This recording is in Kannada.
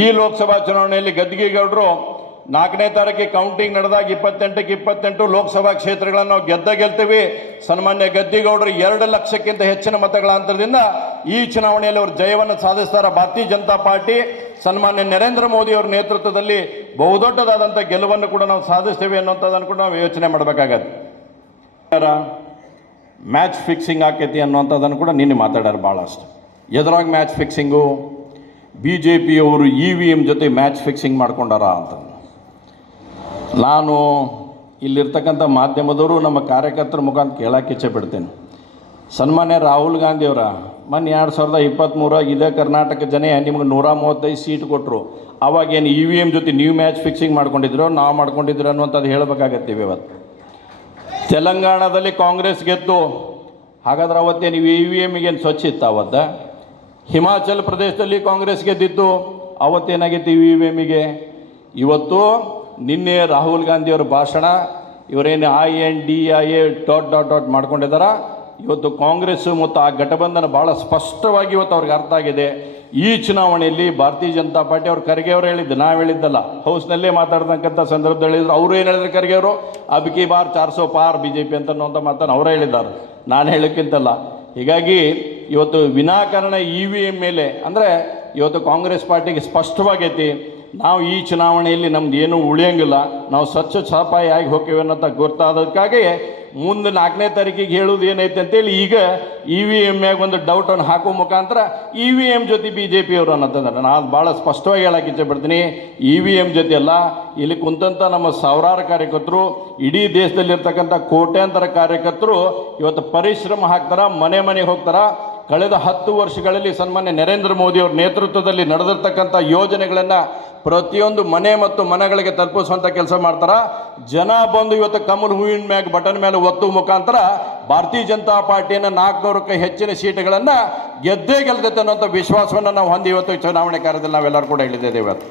ಈ ಲೋಕಸಭಾ ಚುನಾವಣೆಯಲ್ಲಿ ಗದ್ದಿಗೌಡರು 4ನೇ ತಾರೀಕಿಗೆ ಕೌಂಟಿಂಗ್ ನಡೆದಾಗ 28ಕ್ಕೆ 28 ಲೋಕಸಭಾ ಕ್ಷೇತ್ರಗಳನ್ನು ನಾವು ಗೆಲ್ತೀವಿ. ಸನ್ಮಾನ್ಯ ಗದ್ದಿಗೌಡರು 2 ಲಕ್ಷಕ್ಕಿಂತ ಹೆಚ್ಚಿನ ಮತಗಳ ಅಂತರದಿಂದ ಈ ಚುನಾವಣೆಯಲ್ಲಿ ಅವರು ಜಯವನ್ನು ಸಾಧಿಸ್ತಾರೆ. ಭಾರತೀಯ ಜನತಾ ಪಾರ್ಟಿ ಸನ್ಮಾನ್ಯ ನರೇಂದ್ರ ಮೋದಿ ಅವರ ನೇತೃತ್ವದಲ್ಲಿ ಬಹುದೊಡ್ಡದಾದಂಥ ಗೆಲುವನ್ನು ಕೂಡ ನಾವು ಸಾಧಿಸ್ತೇವೆ ಅನ್ನೋಂಥದ್ದನ್ನು ಕೂಡ ನಾವು ಯೋಚನೆ ಮಾಡಬೇಕಾಗತ್ತೆ. ಮ್ಯಾಚ್ ಫಿಕ್ಸಿಂಗ್ ಆಕೈತಿ ಅನ್ನುವಂಥದ್ದನ್ನು ಕೂಡ ನಿನ್ನೆ ಮಾತಾಡ್ಯಾರ ಭಾಳಷ್ಟು. ಎದುರಾಗ ಮ್ಯಾಚ್ ಫಿಕ್ಸಿಂಗು BJP ಅವರು EVM ಜೊತೆ ಮ್ಯಾಚ್ ಫಿಕ್ಸಿಂಗ್ ಮಾಡ್ಕೊಂಡಾರ ಅಂತ ನಾನು ಇಲ್ಲಿರ್ತಕ್ಕಂಥ ಮಾಧ್ಯಮದವರು ನಮ್ಮ ಕಾರ್ಯಕರ್ತರ ಮುಖಾಂತರ ಕೇಳೋಕ್ಕೆ ಇಚ್ಛೆ ಬಿಡ್ತೇನೆ. ಸನ್ಮಾನ್ಯ ರಾಹುಲ್ ಗಾಂಧಿಯವರ ಮೊನ್ನೆ 2023 ಇದೇ ಕರ್ನಾಟಕ ಜನ ನಿಮ್ಗೆ 135 ಸೀಟ್ ಕೊಟ್ಟರು. ಅವಾಗೇನು EVM ಜೊತೆ ನೀವು ಮ್ಯಾಚ್ ಫಿಕ್ಸಿಂಗ್ ಮಾಡ್ಕೊಂಡಿದ್ರು, ನಾವು ಮಾಡ್ಕೊಂಡಿದ್ರು ಅನ್ನುವಂಥದ್ದು ಹೇಳಬೇಕಾಗತ್ತೀವಿ. ಇವತ್ತು ತೆಲಂಗಾಣದಲ್ಲಿ ಕಾಂಗ್ರೆಸ್ ಗೆದ್ದು, ಹಾಗಾದ್ರೆ ಅವತ್ತೇನು EVMಗೇನು ಸ್ವಚ್ಛ ಇತ್ತು ಅವತ್ತ? ಹಿಮಾಚಲ ಪ್ರದೇಶದಲ್ಲಿ ಕಾಂಗ್ರೆಸ್ ಗೆದ್ದಿತ್ತು, ಅವತ್ತೇನಾಗಿತ್ತು EVMಗೆ? ಇವತ್ತು ನಿನ್ನೆ ರಾಹುಲ್ ಗಾಂಧಿಯವರ ಭಾಷಣ, ಇವರೇನು INDIA ... ಮಾಡ್ಕೊಂಡಿದ್ದಾರ. ಇವತ್ತು ಕಾಂಗ್ರೆಸ್ ಮತ್ತು ಆ ಘಟಬಂಧನ ಭಾಳ ಸ್ಪಷ್ಟವಾಗಿ ಇವತ್ತು ಅವ್ರಿಗೆ ಅರ್ಥ ಆಗಿದೆ. ಈ ಚುನಾವಣೆಯಲ್ಲಿ ಭಾರತೀಯ ಜನತಾ ಪಾರ್ಟಿ ಅವ್ರು ಖರ್ಗೆ ಅವರು ಹೇಳಿದ್ದು, ನಾವು ಹೇಳಿದ್ದಲ್ಲ, ಹೌಸ್ನಲ್ಲೇ ಮಾತಾಡ್ತಕ್ಕಂಥ ಸಂದರ್ಭದಲ್ಲಿ ಹೇಳಿದ್ರು. ಅವರು ಏನು ಹೇಳಿದ್ರು ಖರ್ಗೆ ಅವರು, ಅಬ್ಕಿ ಬಾರ್ 400 ಪಾರ್ BJP ಅಂತನ್ನುವಂಥ ಮಾತನ್ನು ಅವರೇ ಹೇಳಿದ್ದಾರೆ, ನಾನು ಹೇಳೋಕ್ಕಿಂತಲ್ಲ. ಹೀಗಾಗಿ ಇವತ್ತು ವಿನಾಕಾರಣ EVM ಮೇಲೆ ಅಂದರೆ ಇವತ್ತು ಕಾಂಗ್ರೆಸ್ ಪಾರ್ಟಿಗೆ ಸ್ಪಷ್ಟವಾಗೈತಿ, ನಾವು ಈ ಚುನಾವಣೆಯಲ್ಲಿ ನಮ್ದು ಏನೂ ಉಳಿಯೋಂಗಿಲ್ಲ, ನಾವು ಸ್ವಚ್ಛ ಛಾಪಾಯಿ ಹೋಗ್ತೀವಿ ಅನ್ನೋಂಥ ಗೊತ್ತಾದಕ್ಕಾಗಿ ಮುಂದೆ 4ನೇ ತಾರೀಕಿಗೆ ಹೇಳೋದು ಏನೈತೆ ಅಂತೇಳಿ ಈಗ EVM ಒಂದು ಡೌಟನ್ನು ಹಾಕೋ ಮುಖಾಂತರ EVM ಜೊತೆ BJP ಅವರು ಅನ್ನೋತಂದ್ರೆ ನಾನು ಭಾಳ ಸ್ಪಷ್ಟವಾಗಿ ಹೇಳಕ್ಕೆ ಇಚ್ಛೆ ಪಡ್ತೀನಿ. EVM ಜೊತೆ ಅಲ್ಲ, ಇಲ್ಲಿ ಕುಂತಂಥ ನಮ್ಮ ಸಾವಿರಾರು ಕಾರ್ಯಕರ್ತರು, ಇಡೀ ದೇಶದಲ್ಲಿರ್ತಕ್ಕಂಥ ಕೋಟ್ಯಾಂತರ ಕಾರ್ಯಕರ್ತರು ಇವತ್ತು ಪರಿಶ್ರಮ ಹಾಕ್ತಾರೆ, ಮನೆ ಮನೆಗೆ ಹೋಗ್ತಾರೆ. ಕಳೆದ 10 ವರ್ಷಗಳಲ್ಲಿ ಸನ್ಮಾನ್ಯ ನರೇಂದ್ರ ಮೋದಿ ಅವ್ರ ನೇತೃತ್ವದಲ್ಲಿ ನಡೆದಿರ್ತಕ್ಕಂಥ ಯೋಜನೆಗಳನ್ನು ಪ್ರತಿಯೊಂದು ಮನೆ ಮತ್ತು ಮನೆಗಳಿಗೆ ತಲುಪಿಸುವಂಥ ಕೆಲಸ ಮಾಡ್ತಾರೆ. ಜನ ಬಂದು ಇವತ್ತು ಕಮಲ್ ಹೂವಿನ ಮ್ಯಾಗ ಬಟನ್ ಮೇಲೆ ಒತ್ತು ಮುಖಾಂತರ ಭಾರತೀಯ ಜನತಾ ಪಾರ್ಟಿಯನ್ನು 400ಕ್ಕೆ ಹೆಚ್ಚಿನ ಸೀಟುಗಳನ್ನು ಗೆದ್ದೇ ಗೆಲ್ತೈತೆ ಅನ್ನೋಂಥ ವಿಶ್ವಾಸವನ್ನು ನಾವು ಹೊಂದಿ ಇವತ್ತು ಚುನಾವಣೆ ಕಾರ್ಯದಲ್ಲಿ ನಾವೆಲ್ಲರೂ ಕೂಡ ಹೇಳಿದ್ದೇವೆ ಇವತ್ತು.